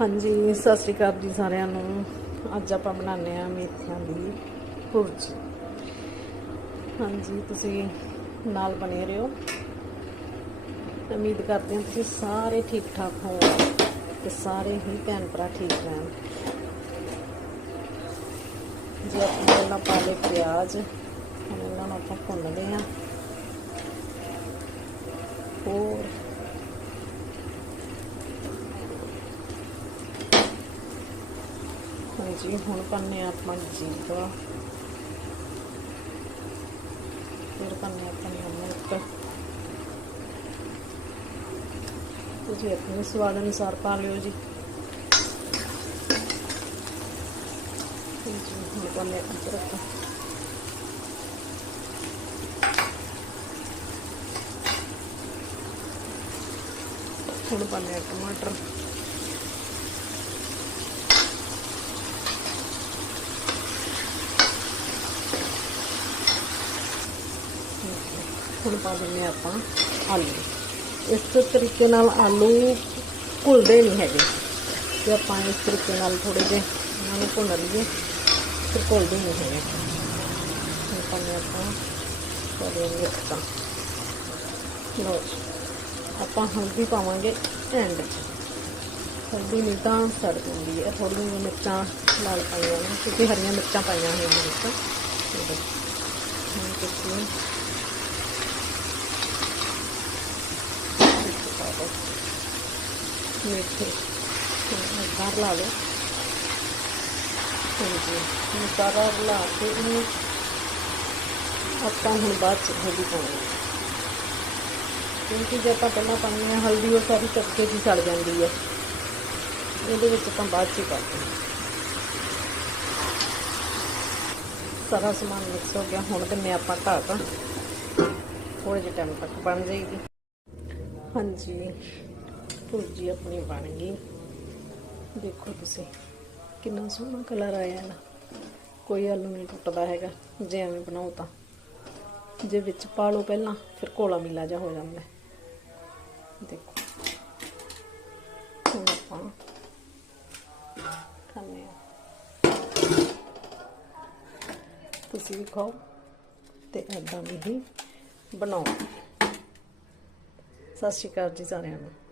ਹਾਂਜੀ, ਸਤਿ ਸ਼੍ਰੀ ਅਕਾਲ ਜੀ ਸਾਰਿਆਂ ਨੂੰ। ਅੱਜ ਆਪਾਂ ਬਣਾਉਂਦੇ ਆ ਮੇਥੀਆਂ ਦੀ ਭੁਰਜੀ। ਹਾਂਜੀ, ਤੁਸੀਂ ਨਾਲ ਬਣੇ ਰਹੋ। ਉਮੀਦ ਕਰਦੇ ਹਾਂ ਤੁਸੀਂ ਸਾਰੇ ਠੀਕ ਠਾਕ ਹੋਵੋ ਤੇ ਸਾਰੇ ਹੀ ਭੈਣ ਭਰਾ ਠੀਕ ਰਹਿਣ। ਜੀ ਆਪਾਂ ਪਹਿਲਾਂ ਪਾ ਲਏ ਪਿਆਜ਼, ਹੁਣ ਨੂੰ ਆਪਾਂ ਭੁੰਨਦੇ ਹਾਂ। ਜੀ, ਹੁਣ ਪਾਉਂਦੇ ਹਾਂ ਆਪਾਂ ਜੀਰਾ ਫਿਰ ਪਾਉਂਦੇ ਹਾਂ ਆਪਾਂ ਨਮਕ। ਤੁਸੀਂ ਆਪਣੇ ਸਵਾਦ ਅਨੁਸਾਰ ਪਾ ਲਿਓ ਜੀ। ਹੁਣ ਪਾਉਂਦੇ ਅਦਰਕ ਹੁਣ ਪਾਉਂਦੇ ਹਾਂ ਟਮਾਟਰ। ਹੁਣ ਪਾ ਦਿੰਦੇ ਹਾਂ ਆਪਾਂ ਆਲੂ। ਇਸ ਤਰੀਕੇ ਨਾਲ ਆਲੂ ਘੁਲਦੇ ਨਹੀਂ ਹੈਗੇ। ਤੇ ਆਪਾਂ ਇਸ ਤਰੀਕੇ ਨਾਲ ਥੋੜੇ ਜਿਹੇ ਇਹਨਾਂ ਨੂੰ ਭੁੰਨ ਲਈਏ ਫਿਰ ਘੁਲਦੇ ਨਹੀਂ ਹੈਗੇ। ਹੁਣ ਪਾਉਂਦੇ ਆਪਾਂ ਥੋੜੇ ਮਿਰਚਾਂ ਲੋ ਆਪਾਂ ਹਲਦੀ ਪਾਵਾਂਗੇ ਐਂਡ। 'ਚ ਹਲਦੀ ਨਹੀਂ ਤਾਂ ਸੜ ਜਾਂਦੀ ਹੈ ਥੋੜੀਆਂ ਜਿਹੀਆਂ ਮਿਰਚਾਂ ਲਾਲ ਪਾਈਆਂ ਨੇ। ਕਿਉਂਕਿ ਹਰੀਆਂ ਮਿਰਚਾਂ ਪਾਈਆਂ ਹੋਈਆਂ ਨੇ ਵਿੱਚ ਹੁਣ ਤੁਸੀਂ ਮੇਥੇ ਬਾਹਰ ਲਾ ਲਓ। ਹਾਂਜੀ ਹੁਣ ਸਾਰਾ ਲਾ ਕੇ ਇਹਨੂੰ ਆਪਾਂ ਹੁਣ ਬਾਅਦ ਚ ਹਲਦੀ ਪਾਉਣੀ ਕਿਉਂਕਿ ਜੇ ਆਪਾਂ ਪਹਿਲਾਂ ਪਾਉਂਦੇ ਹਾਂ, ਹਲਦੀ ਉਹ ਸਾਰੀ ਚੱਕੇ ਦੀ ਸੜ ਜਾਂਦੀ ਹੈ। ਇਹਦੇ ਵਿੱਚ ਆਪਾਂ ਬਾਅਦ ਚ ਹੀ ਪਾਉਂਦੇ ਹਾਂ। ਸਾਰਾ ਸਮਾਨ ਮਿਕਸ ਹੋ ਗਿਆ, ਹੁਣ ਦਿੰਨੇ ਆਪਾਂ ਢਾਕ ਥੋੜੇ ਜਿਹੇ ਟਾਈਮ ਤੱਕ ਬਣ ਜਾਏਗੀ। ਹਾਂਜੀ। ਭੁਰਜੀ ਆਪਣੀ ਬਣ ਗਈ। ਦੇਖੋ ਤੁਸੀਂ, ਕਿੰਨਾ ਸੋਹਣਾ ਕਲਰ ਆਇਆ ਨਾ। ਕੋਈ ਆਲੂ ਨਹੀਂ ਟੁੱਟਦਾ ਹੈਗਾ, ਜੇ ਐਵੇਂ ਬਣਾਓ ਤਾਂ। ਜੇ ਵਿੱਚ ਪਾ ਲਓ ਪਹਿਲਾਂ, ਫਿਰ ਕੋਲਾ ਮਿਲਾ ਜਾ ਹੋ ਜਾਂਦਾ। ਦੇਖੋ। ਹੁਣ ਆਪਾਂ ਖਾਣੇ ਆ ਤੁਸੀਂ ਵੀ ਖਾਓ ਤੇ ਐਦਾਂ ਵੀ ਹੀ ਬਣਾਓ। ਸਤਿ ਸ਼੍ਰੀ ਅਕਾਲ ਜੀ ਸਾਰਿਆਂ ਨੂੰ।